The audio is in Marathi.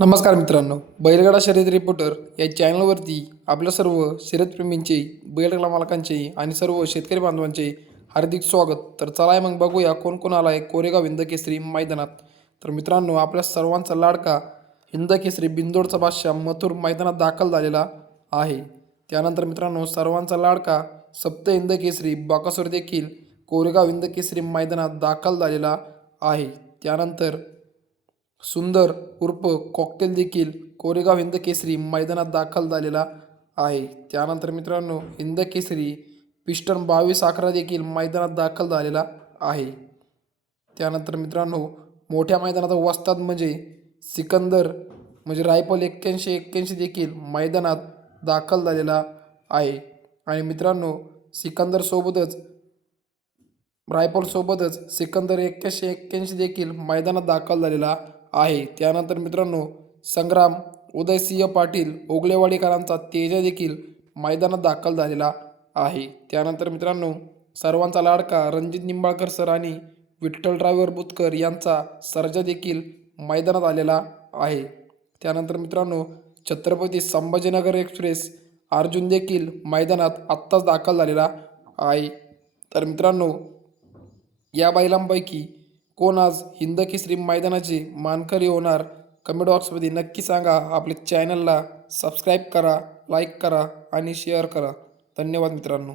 नमस्कार मित्रांनो बैलगाडा शर्यत रिपोर्टर या चॅनलवरती आपल्या सर्व शर्यतप्रेमींचे बैलगाडा मालकांचे आणि सर्व शेतकरी बांधवांचे हार्दिक स्वागत. तर चला मग बघूया कोण कोण आला आहे कोरेगाव हिंद केसरी मैदानात. तर मित्रांनो आपल्या सर्वांचा लाडका हिंदकेसरी बिंदोडचा बादशाह मथुर मैदानात दाखल झालेला आहे. त्यानंतर मित्रांनो सर्वांचा लाडका सप्त हिंद केसरी बाकासूर देखील कोरेगाव हिंद केसरी मैदानात दाखल झालेला आहे. त्यानंतर सुंदर उर्फ कॉकटेल देखील कोरेगाव हिंद केसरी मैदानात दाखल झालेला आहे. त्यानंतर मित्रांनो हिंद केसरी पिस्टन बावीस अकरा देखील मैदानात दाखल झालेला आहे. त्यानंतर मित्रांनो मोठ्या मैदानात वस्ताद म्हणजे सिकंदर म्हणजे रायफल एक्क्याऐंशी एक्क्याऐंशी देखील मैदानात दाखल झालेला आहे. आणि मित्रांनो सिकंदरसोबतच रायफलसोबतच सिकंदर एक्क्याऐंशी एक्क्याऐंशी देखील मैदानात दाखल झालेला आहे. त्यानंतर मित्रांनो संग्राम उदयसिंह पाटील ओगलेवाडीकरांचा तेजा देखील मैदानात दाखल झालेला आहे. त्यानंतर मित्रांनो सर्वांचा लाडका रणजित निंबाळकर सर आणि विठ्ठल ड्रायव्हर बुतकर यांचा सर्जा देखील मैदानात आलेला आहे. त्यानंतर मित्रांनो छत्रपती संभाजीनगर एक्सप्रेस अर्जुन देखील मैदानात आत्ताच दाखल झालेला आहे. तर मित्रांनो या बैलांपैकी कोण आज हिंद केसरी मैदानाचे मानकरी होणार? कमेंट बॉक्समध्ये नक्की सांगा. आपल्या चॅनलला सबस्क्राईब करा लाईक करा आणि शेअर करा. धन्यवाद मित्रांनो.